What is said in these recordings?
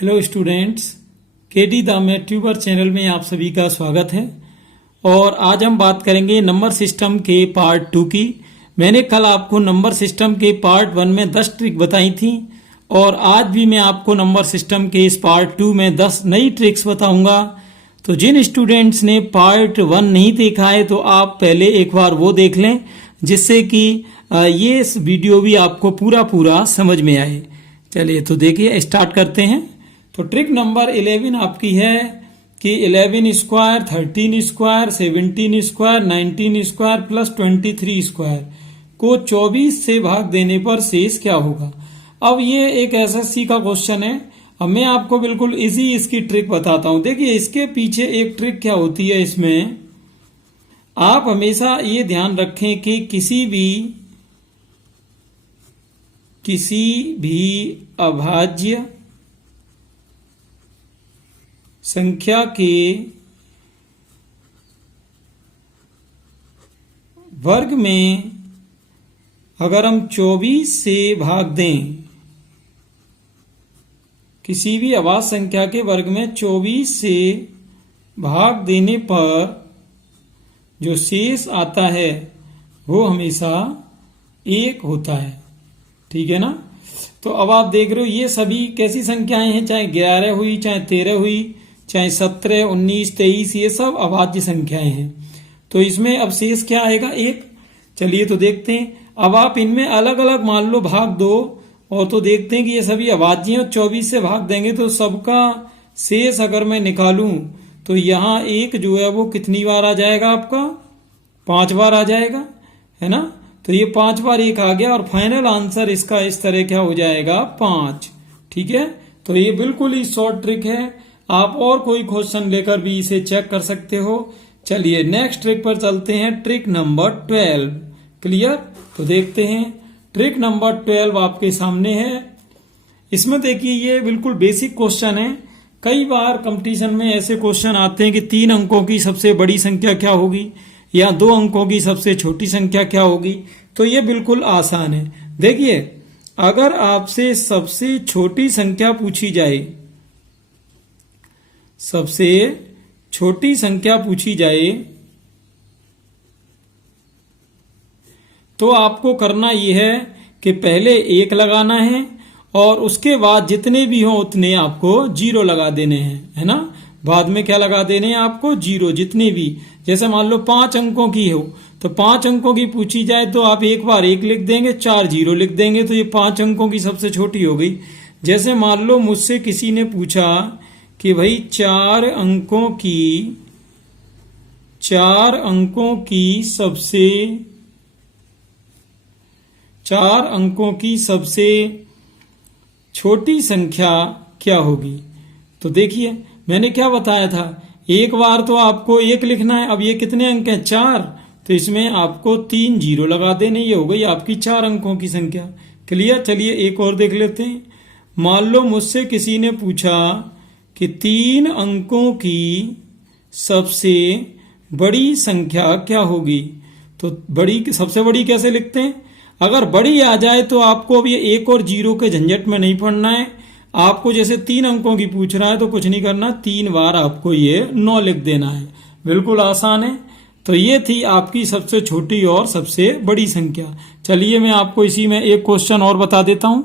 Hello students, KD the math tuber channel में आप सभी का स्वागत है। और आज हम बात करेंगे नंबर सिस्टम के पार्ट 2 की। मैंने कल आपको नंबर सिस्टम के पार्ट 1 में 10 ट्रिक बताई थी और आज भी मैं आपको नंबर सिस्टम के इस पार्ट 2 में 10 नई ट्रिक्स बताऊंगा। तो जिन स्टूडेंट्स ने पार्ट 1 नहीं देखा है तो आप पहले एक बार वो देख लें, जिससे कि ये वीडियो भी आपको पूरा समझ में आए। चलिए तो देखिए, स्टार्ट करते हैं। तो ट्रिक नंबर 11 आपकी है कि 11 square 13 square 17 square 19 square plus 23 square को 24 से भाग देने पर शेष क्या होगा। अब ये एक एसएससी का क्वेश्चन है। अब मैं आपको बिल्कुल इजी इसकी ट्रिक बताता हूं। देखिए, इसके पीछे एक ट्रिक क्या होती है। इसमें आप हमेशा ये ध्यान रखें कि किसी भी अभाज्य संख्या के वर्ग में अगर हम 24 से भाग दें, किसी भी अभाज्य संख्या के वर्ग में 24 से भाग देने पर जो शेष आता है वो हमेशा 1 होता है। ठीक है ना। तो अब आप देख रहे हो ये सभी कैसी संख्याएं हैं, चाहे 11 हुई, चाहे 13 हुई, चाहे 17, 19, 23, ये सब अभाज्य संख्याएं हैं। तो इसमें अब शेष क्या आएगा? 1। चलिए तो देखते हैं। अब आप इनमें अलग अलग मान लो भाग दो और तो देखते हैं कि ये सभी अभाज्य हैं। 24 से भाग देंगे तो सबका शेष अगर मैं निकालूं तो यहाँ 1 जो है वो कितनी बार आ जाएगा? आपका 5 बार आ जाएगा, है ना। तो ये 5 बार 1 आ गया और फाइनल आंसर इसका इस तरह क्या हो जाएगा? 5। ठीक है। तो ये बिल्कुल ही शॉर्ट ट्रिक है। आप और कोई क्वेश्चन लेकर भी इसे चेक कर सकते हो। चलिए नेक्स्ट ट्रिक पर चलते हैं। Trick number 12। क्लियर। तो देखते हैं। ट्रिक नंबर 12 आपके सामने है। इसमें देखिए ये बिल्कुल बेसिक क्वेश्चन है। कई बार कंपटीशन में ऐसे क्वेश्चन आते हैं कि 3 अंकों की सबसे बड़ी संख्या क्या होगी या 2 अंकों की सबसे छोटी संख्या क्या होगी। तो ये बिल्कुल आसान है। देखिए, अगर आपसे सबसे छोटी संख्या पूछी जाए, सबसे छोटी संख्या पूछी जाए, तो आपको करना यह है कि पहले 1 लगाना है और उसके बाद जितने भी हो उतने आपको 0 लगा देने हैं, है ना। बाद में क्या लगा देने हैं आपको? 0। जितने भी, जैसे मान लो 5 अंकों की हो तो 5 अंकों की पूछी जाए तो आप एक बार 1 लिख देंगे, 4 0 लिख देंगे, तो ये 5 अंकों की सबसे छोटी हो गई। जैसे मान लो मुझसे किसी ने पूछा कि भाई 4 अंकों की सबसे छोटी संख्या क्या होगी। तो देखिए मैंने क्या बताया था, एक बार तो आपको 1 लिखना है। अब ये कितने अंक हैं? 4। तो इसमें आपको 3 0 लगा देने, ये हो गई आपकी 4 अंकों की संख्या। क्लियर। चलिए एक और देख लेते हैं। मान लो मुझसे किसी ने पूछा कि 3 अंकों की सबसे बड़ी संख्या क्या होगी। तो सबसे बड़ी कैसे लिखते हैं? अगर बड़ी आ जाए तो आपको अब ये 1 और 0 के झंझट में नहीं पड़ना है। आपको जैसे 3 अंकों की पूछ रहा है तो कुछ नहीं करना, 3 बार आपको ये 9 लिख देना है। बिल्कुल आसान है। तो ये थी आपकी सबसे छोटी और सबसे बड़ी संख्या। चलिए मैं आपको इसी में एक क्वेश्चन और बता देता हूं।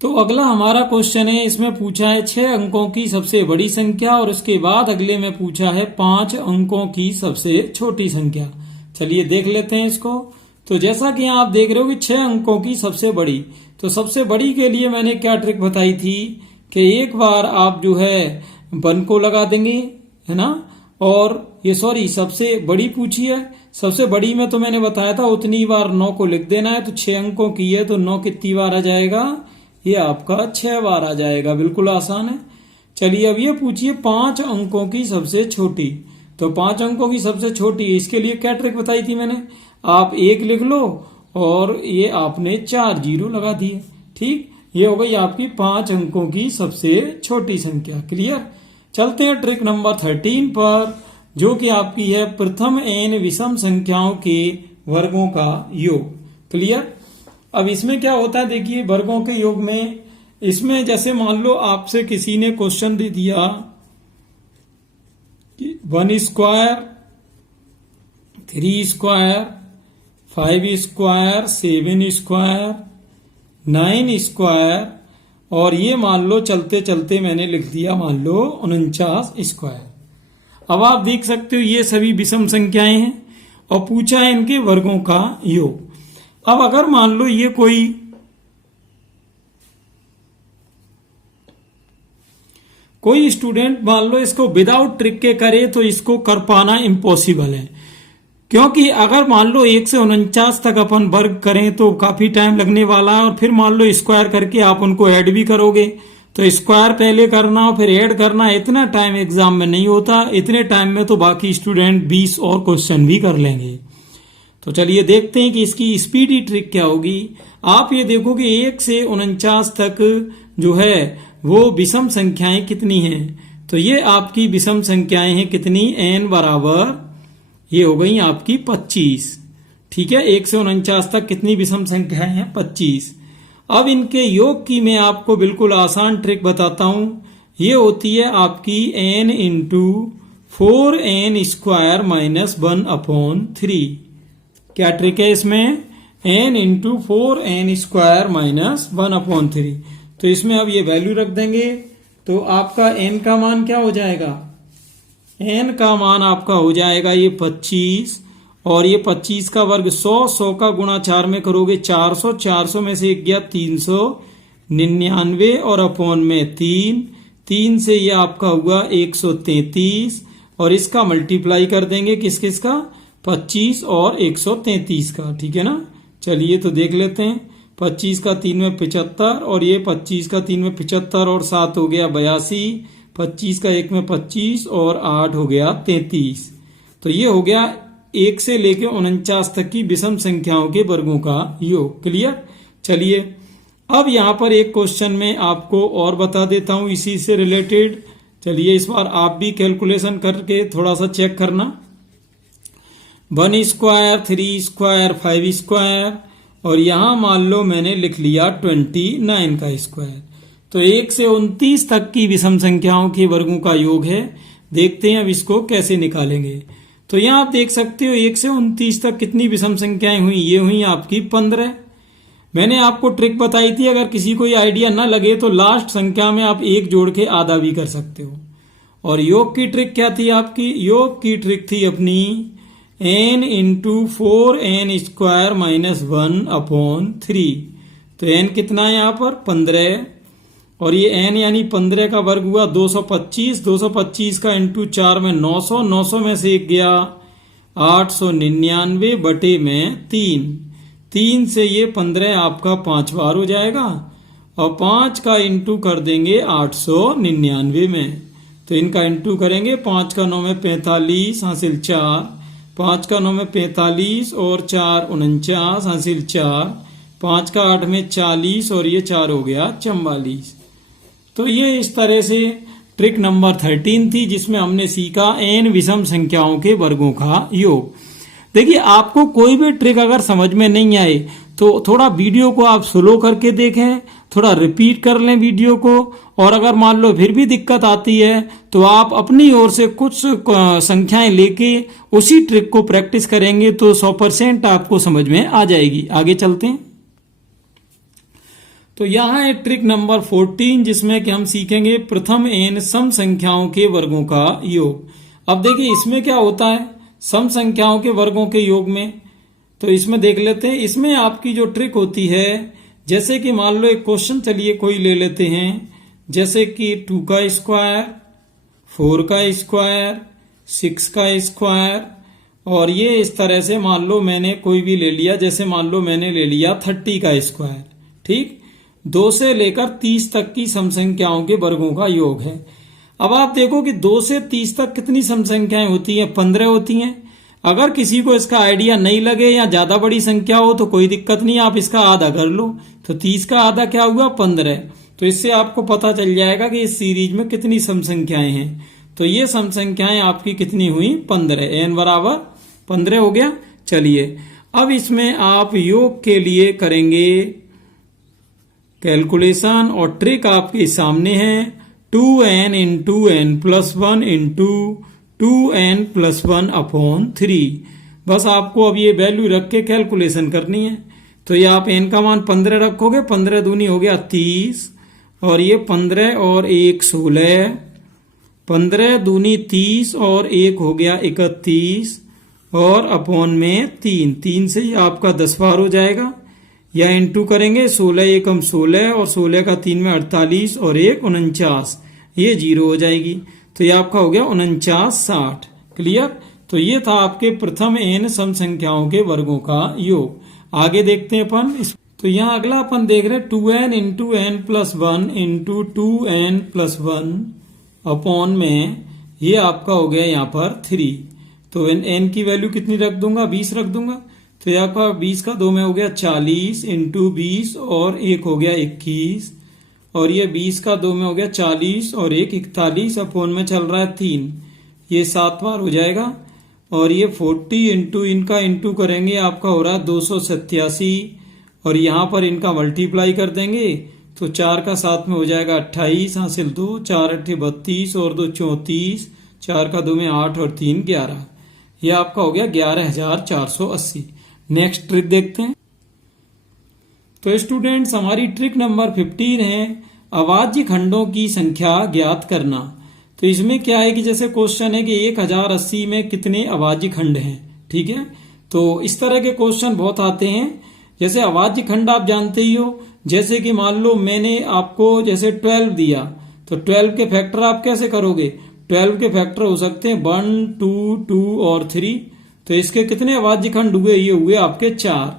तो अगला हमारा क्वेश्चन है, इसमें पूछा है 6 अंकों की सबसे बड़ी संख्या और उसके बाद अगले में पूछा है 5 अंकों की सबसे छोटी संख्या। चलिए देख लेते हैं इसको। तो जैसा कि आप देख रहे हो कि 6 अंकों की सबसे बड़ी, तो सबसे बड़ी के लिए मैंने क्या ट्रिक बताई थी कि एक बार आप जो है 1 को लगा देंगे, है ना। और ये सबसे बड़ी पूछी है। सबसे बड़ी में तो मैंने बताया था उतनी बार 9 को लिख देना है। तो 6 अंकों की है तो 9 कितनी बार आ जाएगा? ये आपका 6 बार आ जाएगा। बिल्कुल आसान है। चलिए अब ये पूछिए 5 अंकों की सबसे छोटी। तो 5 अंकों की सबसे छोटी, इसके लिए क्या ट्रिक बताई थी मैंने? आप 1 लिख लो और ये आपने 4 0 लगा दिए। ठीक, ये हो गई आपकी 5 अंकों की सबसे छोटी संख्या। क्लियर। चलते हैं ट्रिक नंबर 13 पर, जो कि आपकी है प्रथम n विषम संख्याओं के वर्गों का योग। क्लियर। अब इसमें क्या होता है, देखिए वर्गों के योग में इसमें जैसे मान लो आपसे किसी ने क्वेश्चन दे दिया कि 1 square 3 square 5 square 7 square 9 square, और ये मान लो चलते चलते मैंने लिख दिया मान लो 49 स्क्वायर। अब आप देख सकते हो ये सभी विषम संख्याएं हैं और पूछा है इनके वर्गों का योग। अब अगर मान लो ये कोई स्टूडेंट मान लो इसको विदाउट ट्रिक के करे तो इसको कर पाना इम्पॉसिबल है, क्योंकि अगर मान लो 1 से 49 तक अपन वर्ग करें तो काफी टाइम लगने वाला है, और फिर मान लो स्क्वायर करके आप उनको ऐड भी करोगे तो स्क्वायर पहले करना और फिर ऐड करना, इतना टाइम एग्जाम में नहीं होता। इतने टाइम में तो बाकी स्टूडेंट 20 और क्वेश्चन भी कर लेंगे। तो चलिए देखते हैं कि इसकी स्पीडी ट्रिक क्या होगी। आप ये देखो कि 1 से 49 तक जो है वो विषम संख्याएं कितनी हैं। तो ये आपकी विषम संख्याएं हैं कितनी, n बराबर ये हो गई आपकी 25। ठीक है, 1 से 49 तक कितनी विषम संख्याएं हैं, 25। अब इनके योग की मैं आपको बिल्कुल आसान ट्रिक बताता हूं। ये होती है आपकी n into 4n square minus 1/3। क्या ट्रिक है इसमें, n into 4n square minus 1/3। तो इसमें अब ये वैल्यू रख देंगे तो आपका n का मान क्या हो जाएगा, n का मान आपका हो जाएगा ये 25, और ये 25 का वर्ग 100 का गुणा 4 में करोगे 400, 400 में से 1 गया 399 और अपॉन में 3 से ये आपका हुआ 133, और इसका मल्टीप्लाई कर देंगे किस किस का, 25 और 133 का। ठीक है ना, चलिए तो देख लेते हैं। 25 का 3 में 75, और ये 25 का 3 में 75 और 7 हो गया 82, 25 का 1 में 25 और 8 हो गया 33। तो ये हो गया 1 से लेकर 49 तक की विषम संख्याओं के वर्गों का योग। क्लियर। चलिए अब यहां पर एक क्वेश्चन में आपको और बता देता हूं इसी से रिलेटेड। चलिए इस बार आप भी कैलकुलेशन करके थोड़ा सा चेक करना। 1 स्क्वायर 3 स्क्वायर 5 स्क्वायर, और यहां मान लो मैंने लिख लिया 29 का स्क्वायर। तो 1 से 29 तक की विषम संख्याओं के वर्गों का योग है। देखते हैं अब इसको कैसे निकालेंगे। तो यहां आप देख सकते हो 1 से 29 तक कितनी विषम संख्याएं हुई, ये हुई आपकी 15। मैंने आपको ट्रिक बताई थी, अगर किसी को आइडिया ना लगे तो लास्ट संख्या में आप 1 जोड़ के आधा भी कर सकते हो। और योग की ट्रिक क्या थी आपकी, योग की ट्रिक थी अपनी n into 4n square minus 1/3। तो n कितना है यहाँ पर 15, और ये n यानी 15 का वर्ग हुआ 225, 225 का इंटू 4 में 900, 900 में से 1 गया 899 बटे में 3 से ये 15 आपका 5 बार हो जाएगा, और 5 का इंटू कर देंगे 899 में। तो इनका इंटू करेंगे, 5 का 9 में 45 हासिल 4, 5 का 9 में 45 और 4 49 हासिल 4, 5 का 8 में 40 और ये 4 हो गया 44। तो ये इस तरह से ट्रिक नंबर 13 थी, जिसमें हमने सीखा n विषम संख्याओं के वर्गों का योग। देखिए आपको कोई भी ट्रिक अगर समझ में नहीं आए तो थोड़ा वीडियो को आप स्लो करके देखें, थोड़ा रिपीट कर लें वीडियो को, और अगर मान लो फिर भी दिक्कत आती है तो आप अपनी ओर से कुछ संख्याएं लेके उसी ट्रिक को प्रैक्टिस करेंगे तो 100% आपको समझ में आ जाएगी। आगे चलते हैं। तो यहाँ है ट्रिक नंबर 14, जिसमें कि हम सीखेंगे प्रथम n सम संख्याओं के वर्गों का योग। अब देखिए इसमें क्या होता है सम संख्याओं के वर्गों के योग में, तो इसमें देख लेते हैं। इसमें आपकी जो ट्रिक होती है, जैसे कि मान लो एक क्वेश्चन चलिए कोई ले लेते हैं, जैसे कि 2 का स्क्वायर 4 का स्क्वायर 6 का स्क्वायर, और ये इस तरह से मान लो मैंने कोई भी ले लिया, जैसे मान लो मैंने ले लिया 30 का स्क्वायर। ठीक, 2 से लेकर 30 तक की सम संख्याओं के वर्गों का योग है। अब आप देखो कि 2 से 30 तक कितनी सम संख्याएं होती हैं, 15 होती हैं। अगर किसी को इसका आइडिया नहीं लगे या ज्यादा बड़ी संख्या हो तो कोई दिक्कत नहीं, आप इसका आधा कर लो। तो 30 का आधा क्या हुआ 15। तो इससे आपको पता चल जाएगा कि इस सीरीज में कितनी सम संख्याएं हैं। तो ये सम संख्याएं आपकी कितनी हुई 15, n बराबर 15 हो गया। चलिए अब इसमें आप योग के लिए करेंगे कैलकुलेशन और ट्रिक आपके सामने है। 2n into n plus 1 into 2n plus 1 upon 3। बस आपको अब ये वैल्यू रख के कैलकुलेशन करनी है। तो ये आप n का मान 15 रखोगे, 15 दूनी हो गया 30, और ये 15 और 1 16, 15 दूनी 30 और 1 हो गया 31, और अपॉन में 3 से ही आपका 10 बार हो जाएगा, या इंटू करेंगे 16 एकम 16 और 16 का 3 में 48 और 1 49, ये 0 हो जाएगी। तो ये आपका हो गया 49 60। क्लियर। तो ये था आपके प्रथम n सम संख्याओं के वर्गों का योग। आगे देखते हैं अपन। तो यहाँ अगला अपन देख रहे हैं 2n into n plus 1 into 2n plus 1 upon में ये आपका हो गया यहाँ पर 3। तो n की वैल्यू कितनी रख दूंगा, 20 रख दूंगा। तो यहाँ का 20 का 2 में हो गया 40 इंटू 20 और 1 हो गया 21, और ये 20 का 2 में हो गया 40 और 1 41, अपॉन में चल रहा है 3, ये 7 बार हो जाएगा। और ये 40 इंटू इनका इंटू करेंगे आपका हो रहा है 287, और यहाँ पर इनका मल्टीप्लाई कर देंगे तो 4 का 7 में हो जाएगा 28, हासिल 2, 4 8 32 और 2 34, 4 का 2 में 8 और 3 11, यह आपका हो गया 11,480। नेक्स्ट ट्रिक देखते हैं। तो स्टूडेंट्स हमारी ट्रिक नंबर 15 है अभाज्य खंडों की संख्या ज्ञात करना। तो इसमें क्या है कि जैसे क्वेश्चन है कि 1080 में कितने अभाज्य खंड हैं। ठीक है, तो इस तरह के क्वेश्चन बहुत आते हैं। जैसे अभाज्य खंड आप जानते ही हो, जैसे कि मान लो मैंने आपको जैसे 12 दिया, तो 12 के फैक्टर आप कैसे करोगे, 12 के फैक्टर हो सकते हैं 1 2 2 और 3। तो इसके कितने अभाज्य खंड हुए, ये हुए आपके 4।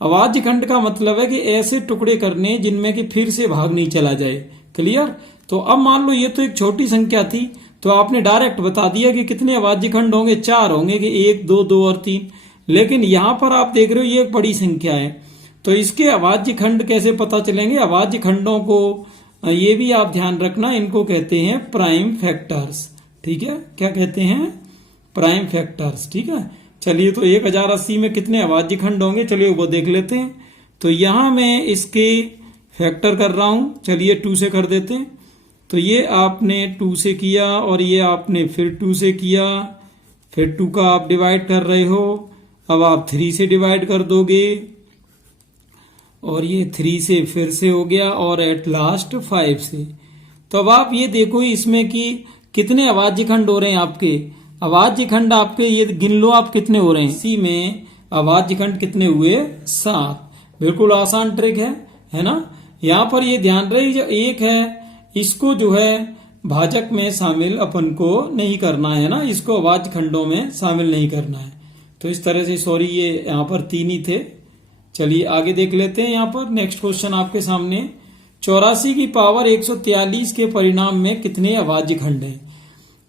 अभाज्य खंड का मतलब है कि ऐसे टुकड़े करने जिनमें कि फिर से भाग नहीं चला जाए। क्लियर। तो अब मान लो ये तो एक छोटी संख्या थी, तो आपने डायरेक्ट बता दिया कि कितने अभाज्य खंड होंगे, 4 होंगे, कि 1 2 2 और 3। लेकिन यहां पर आप देख रहे हो ये एक बड़ी संख्या है, तो इसके अभाज्य खंड कैसे पता चलेंगे। अभाज्य खंडों को ये भी आप ध्यान रखना, इनको कहते हैं प्राइम फैक्टर्स। ठीक है, क्या कहते हैं, प्राइम फैक्टर्स। ठीक है, चलिए तो 1080 में कितने अभाज्य खंड होंगे, चलिए वो देख लेते हैं। तो यहां मैं इसके फैक्टर कर रहा हूं, चलिए 2 से कर देते हैं। तो ये आपने 2 से किया, और ये आपने फिर 2 से किया, फिर 2 का आप डिवाइड कर रहे हो, अब आप 3 से डिवाइड कर दोगे, और ये 3 से फिर से हो गया, और एट लास्ट 5 से। तो अब आप ये देखो इसमें कि कितने अभाज्य खंड हो रहे हैं आपके। अभाज्य खंड आपके ये गिन लो आप कितने हो रहे हैं। इसी में अभाज्य खंड कितने हुए, 7। बिल्कुल आसान ट्रिक है ना। यहाँ पर ये ध्यान रहे जो 1 है इसको जो है भाजक में शामिल अपन को नहीं करना है ना, इसको अभाज्य खंडों में शामिल नहीं करना है। तो इस तरह से सॉरी ये यहाँ पर 3 ही थे। चलिए आगे देख लेते हैं। यहाँ पर नेक्स्ट क्वेश्चन आपके सामने, 84 की पावर 143 के परिणाम में कितने अभाज्य खंड हैं।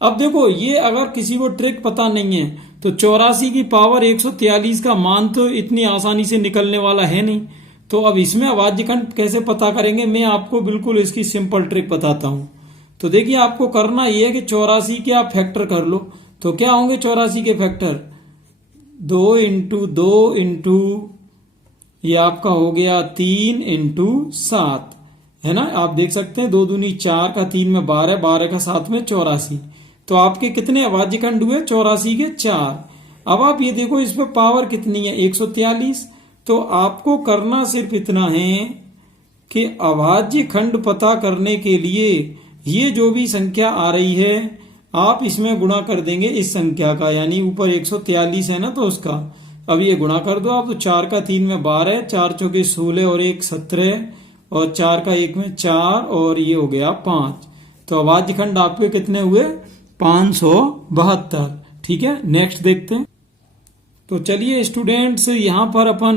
अब देखो ये अगर किसी को ट्रिक पता नहीं है तो 84 की पावर 143 का मान तो इतनी आसानी से निकलने वाला है नहीं। तो अब इसमें अभाज्य खंड कैसे पता करेंगे, मैं आपको बिल्कुल इसकी सिंपल ट्रिक बताता हूं। तो देखिए आपको करना यह है कि 84 के आप फैक्टर कर लो। तो क्या होंगे 84 के फैक्टर, 2 इंटू 2 इंटू ये आपका हो गया 3 इंटू 7, है ना। आप देख सकते हैं 2 दूनी 4 का 3 में 12, 12 का 7 में 84। तो आपके कितने अभाज्य खंड हुए, 84 के 4। अब आप ये देखो इस पे पावर कितनी है, 143। तो आपको करना सिर्फ इतना है कि अभाज्य खंड पता करने के लिए ये जो भी संख्या आ रही है आप इसमें गुणा कर देंगे इस संख्या का, यानी ऊपर 143 है ना तो उसका। अब ये गुणा कर दो आप, तो 4 का 3 में 12, 4 चौके 16 और 1 17, और 4 का 1 में 4, और ये हो गया 5। तो अभाज्य खंड आपके कितने हुए, 572। ठीक है, नेक्स्ट देखते हैं। तो चलिए स्टूडेंट्स यहाँ पर अपन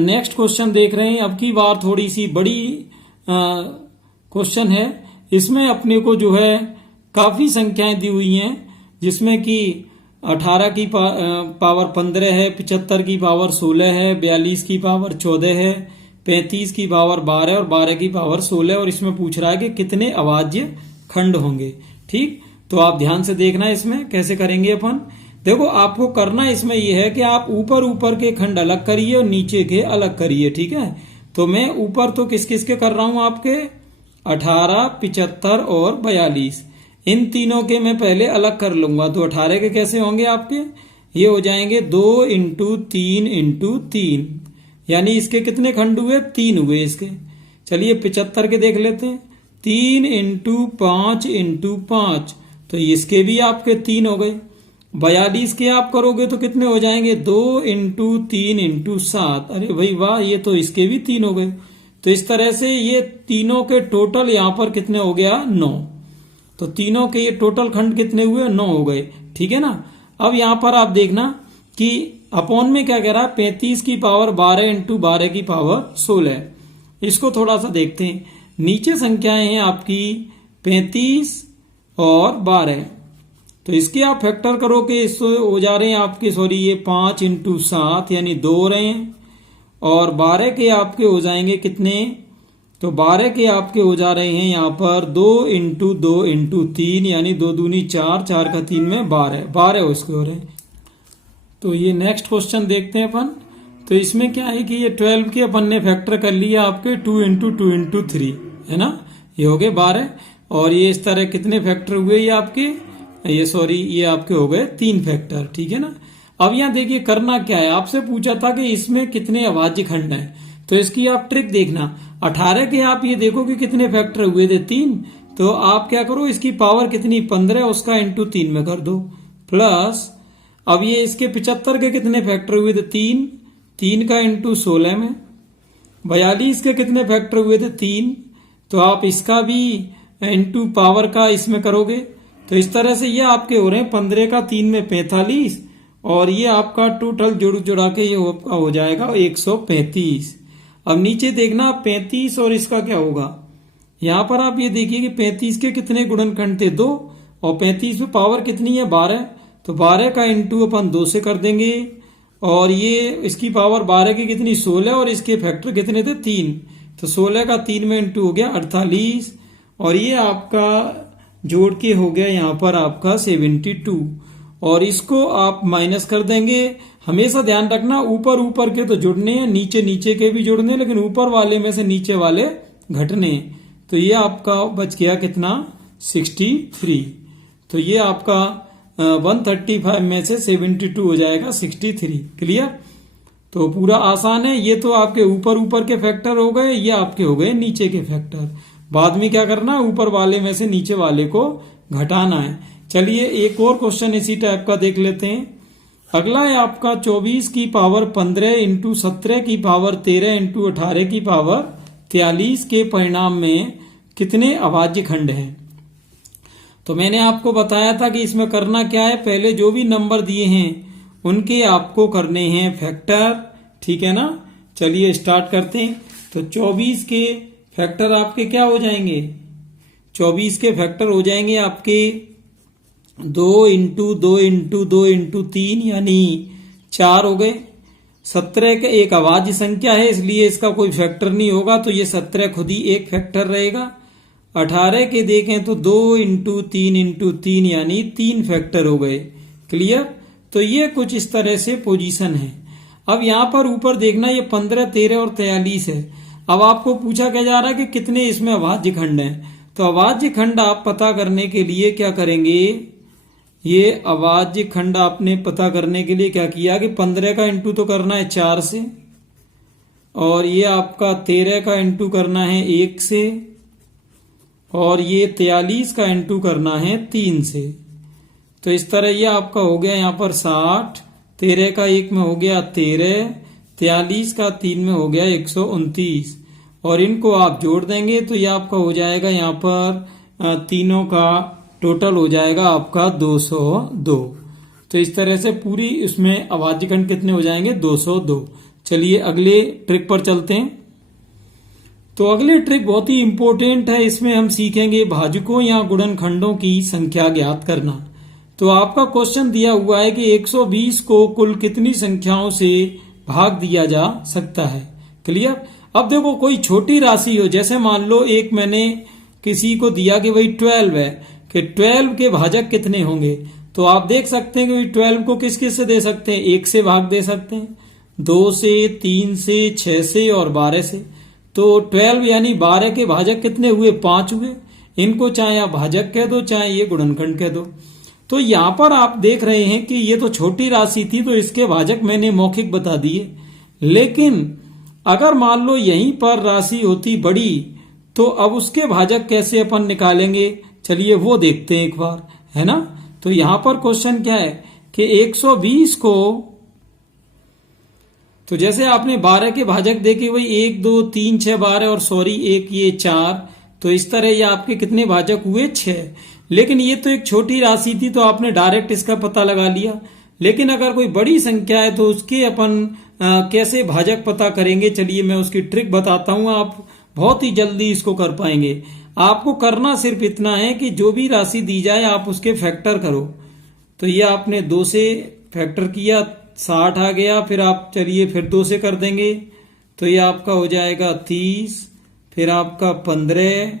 नेक्स्ट क्वेश्चन देख रहे हैं। अब की बार थोड़ी सी बड़ी क्वेश्चन है। इसमें अपने को जो है काफी संख्याएं दी हुई हैं, जिसमें कि 18 की पावर 15 है, 75 की पावर 16 है, 42 की पावर 14 है, 35 की पावर 12 और 12 की पावर 16, और इसमें पूछ रहा है कि कितने अभाज्य खंड होंगे। ठीक, तो आप ध्यान से देखना इसमें कैसे करेंगे अपन। देखो आपको करना इसमें यह है कि आप ऊपर ऊपर के खंड अलग करिए और नीचे के अलग करिए। ठीक है, तो मैं ऊपर तो किस किस के कर रहा हूं आपके 18, 75 और 42, इन तीनों के मैं पहले अलग कर लूंगा। तो 18 के कैसे होंगे आपके, ये हो जाएंगे 2 इंटू 3 इंटू 3, यानी इसके कितने खंड हुए, 3 हुए इसके। चलिए 75 के देख लेते हैं, 3 इंटू 5 इंटू 5, तो इसके भी आपके 3 हो गए। 42 के आप करोगे तो कितने हो जाएंगे, 2 इंटू 3 इंटू 7, अरे भाई वाह, ये तो इसके भी 3 हो गए। तो इस तरह से ये तीनों के टोटल यहाँ पर कितने हो गया, 9। तो तीनों के ये टोटल खंड कितने हुए, 9 हो गए, ठीक है ना। अब यहाँ पर आप देखना कि अपॉन में क्या कह रहा है, 35 की पावर 12 इंटू 12 की पावर 16। इसको थोड़ा सा देखते हैं। नीचे संख्याएं हैं आपकी 35 और 12, तो इसके आप फैक्टर करोगे, इससे हो जा रहे हैं आपके, सॉरी ये 5 इंटू 7 यानी 2 रहे हैं, और 12 के आपके हो जाएंगे कितने, तो 12 के आपके हो जा रहे हैं यहाँ पर 2 इंटू 2 इंटू 3 यानी 2 दूनी 4, 4 का 3 में 12 उसके हो रहे हैं। तो ये नेक्स्ट क्वेश्चन देखते हैं अपन। तो इसमें क्या है कि ये 12 के अपन ने फैक्टर कर लिया आपके 2 इंटू 2 इंटू 3, है ना, ये हो गए 12, और ये इस तरह कितने फैक्टर हुए, ये आपके ये आपके हो गए 3 फैक्टर, ठीक है ना। अब यहाँ देखिए करना क्या है, आपसे पूछा था कि इसमें कितने अभाज्य खंड हैं, तो इसकी आप ट्रिक देखना। 18 के आप ये देखो कि कितने फैक्टर हुए थे, 3, तो आप क्या करो, इसकी पावर कितनी 15, उसका इंटू 3 में कर दो, प्लस अब ये इसके 75 के कितने फैक्टर हुए थे, 3 का इंटू 16 में। 42 के कितने फैक्टर हुए थे, 3, तो आप इसका भी इंटू पावर का इसमें करोगे। तो इस तरह से ये आपके हो रहे हैं 15 का 3 में 45, और ये आपका टोटल जुड़ा के ये हो जाएगा 135। अब नीचे देखना 35 और इसका क्या होगा, यहां पर आप ये देखिए कि 35 के कितने गुणनखंड थे, 2, और 35 में पावर कितनी है 12, तो 12 का इंटू अपन 2 से कर देंगे, और ये इसकी पावर 12 की कितनी 16, और इसके फैक्टर कितने थे 3, तो 16 का 3 में इंटू हो गया 48, और ये आपका जोड़ के हो गया यहाँ पर आपका 72, और इसको आप माइनस कर देंगे। हमेशा ध्यान रखना ऊपर ऊपर के तो जुड़ने हैं, नीचे नीचे के भी जुड़ने, लेकिन ऊपर वाले में से नीचे वाले घटने। तो ये आपका बच गया कितना 63, तो ये आपका 135 में से 72 हो जाएगा 63। क्लियर, तो पूरा आसान है। ये तो आपके ऊपर ऊपर के फैक्टर हो गए, ये आपके हो गए नीचे के फैक्टर। बाद में क्या करना है, ऊपर वाले में से नीचे वाले को घटाना है। चलिए एक और क्वेश्चन इसी टाइप का देख लेते हैं। अगला है आपका 24 की पावर 15 इंटू 17 की पावर 13 इंटू 18 की पावर 43 के परिणाम में कितने अभाज्य खंड हैं। तो मैंने आपको बताया था कि इसमें करना क्या है, पहले जो भी नंबर दिए हैं उनके आपको करने हैं फैक्टर, ठीक है ना। चलिए स्टार्ट करते हैं। तो 24 के फैक्टर आपके क्या हो जाएंगे, 24 के फैक्टर हो जाएंगे आपके 2 इंटू 2 इंटू 2 इंटू 3 यानी 4 हो गए। 17 का एक अभाज्य संख्या है इसलिए इसका कोई फैक्टर नहीं होगा, तो ये 17 खुद ही एक फैक्टर रहेगा। 18 के देखें तो 2 इंटू 3 इंटू 3 यानी 3 फैक्टर हो गए। क्लियर, तो ये कुछ इस तरह से पोजीशन है। अब यहाँ पर ऊपर देखना, ये 15, 13 और 43 है। अब आपको पूछा क्या जा रहा है कि कितने इसमें अभाज्य खंड हैं। तो अभाज्य खंड आप पता करने के लिए क्या करेंगे, ये अभाज्य खंड आपने पता करने के लिए क्या किया कि 15 का इंटू तो करना है 4 से, और ये आपका 13 का इंटू करना है 1 से, और ये 43 का इंटू करना है 3 से। तो इस तरह ये आपका हो गया यहाँ पर 60, 13 का 1 में हो गया 13, 43 का 3 में हो गया 129, और इनको आप जोड़ देंगे तो ये आपका हो जाएगा यहाँ पर तीनों का टोटल हो जाएगा आपका 202। तो इस तरह से पूरी इसमें अभाज्य खंड कितने हो जाएंगे 202। चलिए अगले ट्रिक पर चलते हैं। तो अगली ट्रिक बहुत ही इंपॉर्टेंट है, इसमें हम सीखेंगे भाजकों या गुणनखंडों की संख्या ज्ञात करना। तो आपका क्वेश्चन दिया हुआ है कि 120 को कुल कितनी संख्याओं से भाग दिया जा सकता है। क्लियर, अब देखो कोई छोटी राशि हो, जैसे मान लो एक मैंने किसी को दिया कि भाई 12 है, कि 12 के भाजक कितने होंगे। तो आप देख सकते हैं कि 12 को किस किस से दे सकते हैं, 1 से भाग दे सकते हैं, 2 से, 3 से, 6 से और 12 से। तो 12 यानी 12 के भाजक कितने हुए? 5 हुए। इनको चाहे आप भाजक कह दो, चाहे ये गुणनखंड कह दो। तो यहां पर आप देख रहे हैं कि ये तो छोटी राशि थी, तो इसके भाजक मैंने मौखिक बता दिए। लेकिन अगर मान लो यहीं पर राशि होती बड़ी, तो अब उसके भाजक कैसे अपन निकालेंगे? चलिए वो देखते हैं एक बार, है ना। तो यहां पर क्वेश्चन क्या है कि 120 को, तो जैसे आपने 12 के भाजक देखे वही 1 2 3 6 12 और सॉरी एक ये 4, तो इस तरह ये आपके कितने भाजक हुए? 6। लेकिन ये तो एक छोटी राशि थी, तो आपने डायरेक्ट इसका पता लगा लिया। लेकिन अगर कोई बड़ी संख्या है तो उसके अपन कैसे भाजक पता करेंगे? चलिए मैं उसकी ट्रिक बताता हूं, आप बहुत ही जल्दी इसको कर पाएंगे। आपको करना सिर्फ इतना है कि जो भी राशि दी जाए आप उसके फैक्टर करो। तो ये आपने 2 से फैक्टर किया, 60 आ गया। फिर आप चलिए फिर 2 से कर देंगे, तो ये आपका हो जाएगा 30, फिर आपका 15,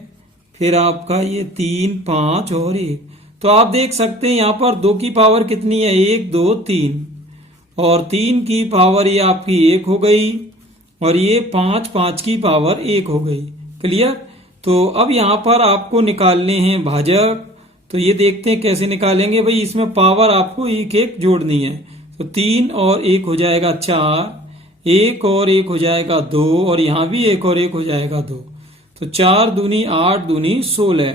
फिर आपका ये 3 5 और 1। तो आप देख सकते हैं यहां पर 2 की पावर कितनी है? 1 2 3, और 3 की पावर ये आपकी 1 हो गई, और ये 5 5 की पावर 1 हो गई। क्लियर। तो अब यहां पर आपको निकालने हैं भाजक। तो ये देखते हैं कैसे निकालेंगे भाई। इसमें पावर आपको एक एक जोड़नी है। तो 3 और 1 हो जाएगा 4, 1 और 1 हो जाएगा 2, और यहां भी 1 और 1 हो जाएगा 2। तो 4 दूनी 8 दूनी 16।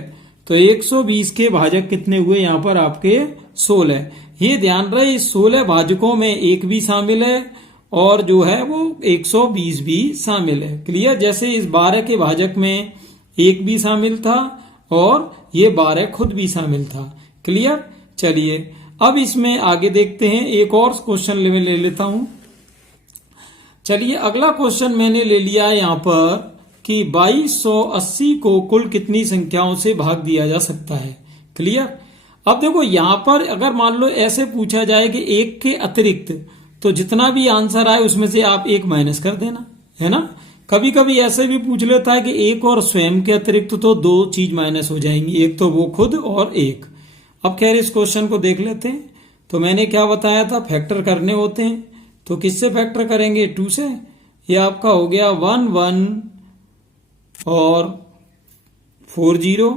तो 120 के भाजक कितने हुए? यहां पर आपके 16। ये ध्यान रहे इस 16 भाजकों में 1 भी शामिल है, और जो है वो 120 भी शामिल है। क्लियर। जैसे इस 12 के भाजक में 1 भी शामिल था, और ये 12 खुद भी शामिल था। क्लियर। चलिए अब इसमें आगे देखते हैं। एक और क्वेश्चन ले लेता हूं। चलिए अगला क्वेश्चन मैंने ले लिया है यहां पर कि 2280 को कुल कितनी संख्याओं से भाग दिया जा सकता है। क्लियर। अब देखो यहां पर अगर मान लो ऐसे पूछा जाए कि 1 के अतिरिक्त, तो जितना भी आंसर आए उसमें से आप 1 माइनस कर देना, है ना। कभी कभी ऐसे भी पूछ लेता है कि 1 और स्वयं के अतिरिक्त, तो 2 चीज माइनस हो जाएंगी, एक तो वो खुद और 1। अब खैर इस क्वेश्चन को देख लेते हैं। तो मैंने क्या बताया था? फैक्टर करने होते हैं। तो किससे फैक्टर करेंगे? 2 से। ये आपका हो गया 1 1 और 4 0।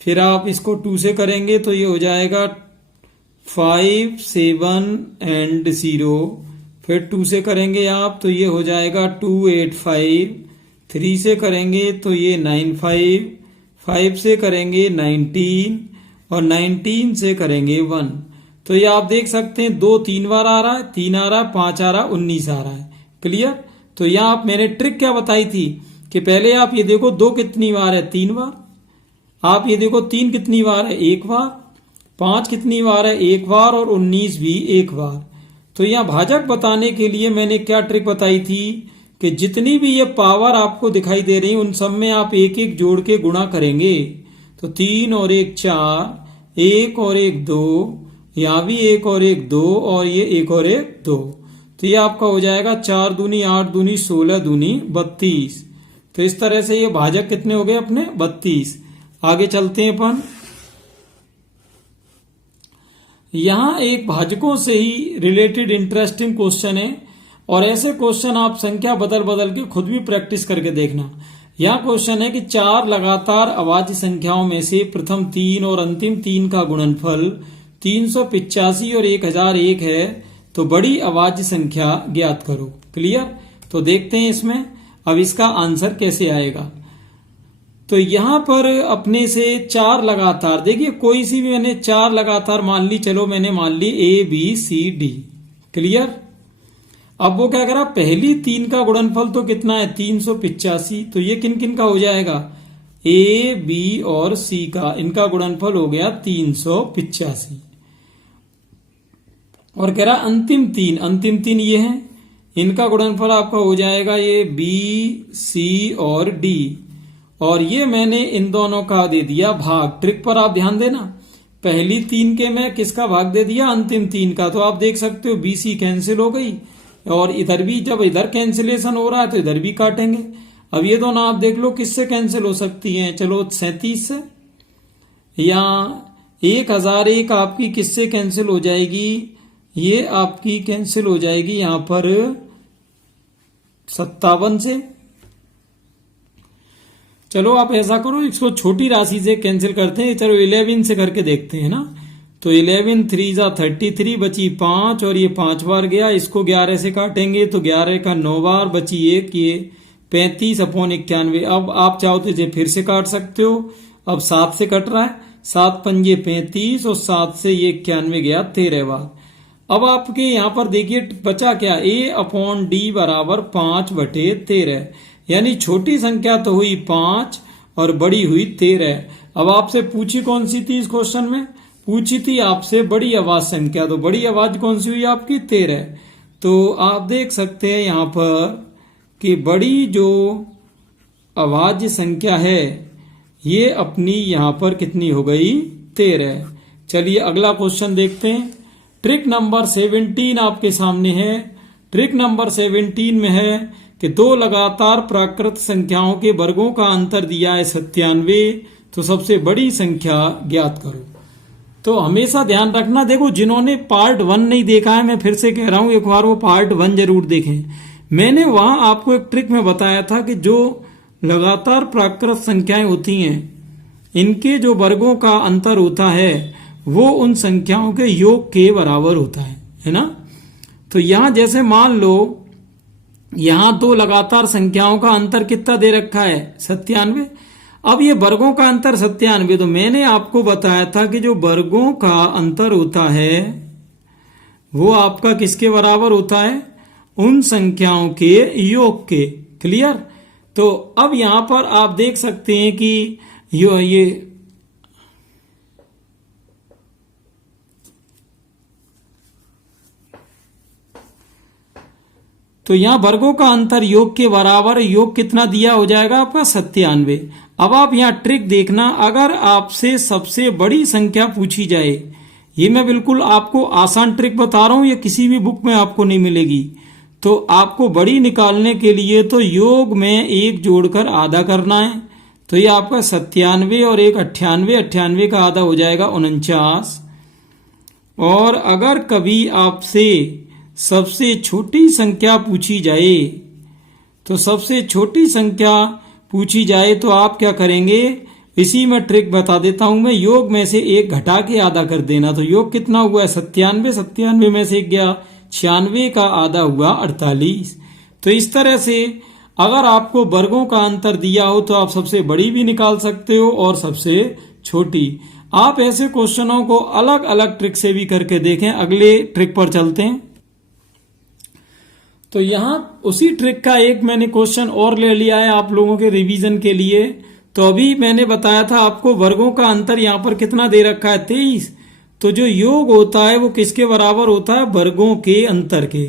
फिर आप इसको 2 से करेंगे तो ये हो जाएगा 5 7 एंड 0। फिर 2 से करेंगे आप तो ये हो जाएगा 2 8 5। 3 से करेंगे तो ये 9 5। 5 से करेंगे 19, और 19 से करेंगे 1। तो ये आप देख सकते हैं 2 3 बार आ रहा है, 3 आ रहा है, 5 आ रहा है, 19 आ रहा है। क्लियर। तो यहां आप मैंने ट्रिक क्या बताई थी कि पहले आप ये देखो 2 कितनी बार है? 3 बार। आप ये देखो 3 कितनी बार है? 1 बार। 5 कितनी बार है? 1 बार। और 19 भी 1 बार। तो यहां भाजक बताने के लिए मैंने क्या ट्रिक बताई थी कि जितनी भी ये पावर आपको दिखाई दे रही उन सब में आप एक एक जोड़ के गुणा करेंगे। तो 3 और 1 4, 1 और 1 2, यहां भी 1 और 1 2, और ये 1 और 1 2। तो ये आपका हो जाएगा 4 दूनी 8 दूनी 16 दूनी 32। तो इस तरह से ये भाजक कितने हो गए अपने? 32। आगे चलते हैं अपन। यहां एक भाजकों से ही रिलेटेड इंटरेस्टिंग क्वेश्चन है, और ऐसे क्वेश्चन आप संख्या बदल बदल के खुद भी प्रैक्टिस करके देखना। यहाँ क्वेश्चन है कि 4 लगातार अभाज्य संख्याओं में से प्रथम 3 और अंतिम 3 का गुणनफल 385 और 1001 है, तो बड़ी अभाज्य संख्या ज्ञात करो। क्लियर। तो देखते हैं इसमें अब इसका आंसर कैसे आएगा। तो यहां पर अपने से 4 लगातार, देखिए कोई सी भी मैंने 4 लगातार मान ली, चलो मैंने मान ली ABCD। क्लियर। अब वो क्या करा? पहली 3 का गुणनफल तो कितना है? 385। तो ये किन किन का हो जाएगा? A, B और C का, इनका गुणनफल हो गया 385। और कह रहा अंतिम 3 ये है, इनका गुणनफल आपका हो जाएगा ये B, C और D। और ये मैंने इन दोनों का दे दिया भाग। ट्रिक पर आप ध्यान देना। पहली 3 के मैं किसका भाग दे दिया? अंतिम 3 का। तो आप देख सकते हो BC कैंसिल हो गई, और इधर भी जब इधर कैंसिलेशन हो रहा है तो इधर भी काटेंगे। अब ये दोनों आप देख लो किससे कैंसिल हो सकती हैं? चलो 37 से, या 1001 आपकी किससे कैंसिल हो जाएगी? ये आपकी कैंसिल हो जाएगी यहां पर 57 से, चलो आप ऐसा करो, इसको छोटी राशि से कैंसिल करते हैं। चलो 11 से करके देखते हैं ना। तो 11 3 जा 33, बची 5 और ये 5 बार गया। इसको 11 से काटेंगे तो 11 का 9 बार, बची 1, ये 35/91। अब आप चाहो तो इसे फिर से काट सकते हो। अब 7 से कट रहा है, 7 पंजे 35 और 7 से ये 91 गया 13 बार। अब आपके यहाँ पर देखिए बचा क्या, A/D बराबर 5/13, यानी छोटी संख्या तो हुई 5 और बड़ी हुई 13। अब आपसे पूछी कौन सी थी इस क्वेश्चन में, पूछी थी आपसे बड़ी आवाज संख्या, तो बड़ी आवाज कौन सी हुई आपकी 13। तो आप देख सकते हैं यहाँ पर कि बड़ी जो आवाज संख्या है ये अपनी यहाँ पर कितनी हो गई, 13। चलिए अगला क्वेश्चन देखते हैं। ट्रिक नंबर 17 आपके सामने है। ट्रिक नंबर 17 में है कि दो लगातार प्राकृत संख्याओं के वर्गों का अंतर दिया है 97, तो सबसे बड़ी संख्या ज्ञात करो। तो हमेशा ध्यान रखना, देखो जिन्होंने पार्ट 1 नहीं देखा है, मैं फिर से कह रहा हूं एक बार वो पार्ट 1 जरूर देखें। मैंने वहां आपको एक ट्रिक में बताया था कि जो लगातार प्राकृत संख्याएं होती हैं इनके जो वर्गों का अंतर होता है वो उन संख्याओं के योग के बराबर होता है ना। तो यहां जैसे मान लो यहां दो लगातार संख्याओं का अंतर कितना दे रखा है, 97। अब ये वर्गों का अंतर 97, तो मैंने आपको बताया था कि जो वर्गों का अंतर होता है वो आपका किसके बराबर होता है, उन संख्याओं के योग के। क्लियर। तो अब यहां पर आप देख सकते हैं कि ये तो यहां वर्गों का अंतर योग के बराबर, योग कितना दिया हो जाएगा आपका 97। अब आप यहां ट्रिक देखना, अगर आपसे सबसे बड़ी संख्या पूछी जाए, ये मैं बिल्कुल आपको आसान ट्रिक बता रहा हूं, ये किसी भी बुक में आपको नहीं मिलेगी। तो आपको बड़ी निकालने के लिए तो योग में 1 जोड़कर आधा करना है, तो ये आपका 97 और 1 98, 98 का आधा हो जाएगा 49। और अगर कभी आपसे सबसे छोटी संख्या पूछी जाए, तो सबसे छोटी संख्या पूछी जाए तो आप क्या करेंगे, इसी में ट्रिक बता देता हूं मैं। योग में से 1 घटा के आधा कर देना, तो योग कितना हुआ है 97, 97 में से 1 गया 96 का आधा हुआ 48। तो इस तरह से अगर आपको वर्गों का अंतर दिया हो तो आप सबसे बड़ी भी निकाल सकते हो और सबसे छोटी। आप ऐसे क्वेश्चनों को अलग अलग ट्रिक से भी करके देखें। अगले ट्रिक पर चलते हैं। तो यहां उसी ट्रिक का एक मैंने क्वेश्चन और ले लिया है आप लोगों के रिवीजन के लिए। तो अभी मैंने बताया था आपको वर्गों का अंतर यहां पर कितना दे रखा है 23। तो जो योग होता है वो किसके बराबर होता है, वर्गों के अंतर के।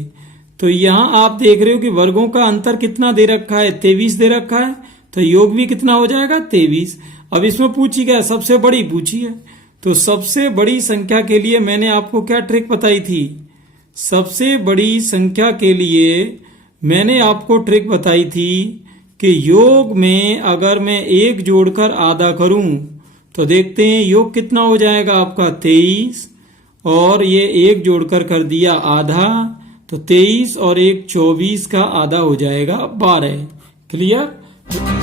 तो यहां आप देख रहे हो कि वर्गों का अंतर कितना दे रखा है 23 दे रखा है, तो योग भी कितना हो जाएगा 23। अब इसमें पूछी क्या, सबसे बड़ी पूछी है। तो सबसे बड़ी संख्या के लिए मैंने आपको क्या ट्रिक बताई थी, सबसे बड़ी संख्या के लिए मैंने आपको ट्रिक बताई थी कि योग में अगर मैं 1 जोड़कर आधा करूं तो देखते हैं योग कितना हो जाएगा आपका 23, और ये 1 जोड़कर कर दिया आधा, तो 23 और 1 24 का आधा हो जाएगा 12। क्लियर।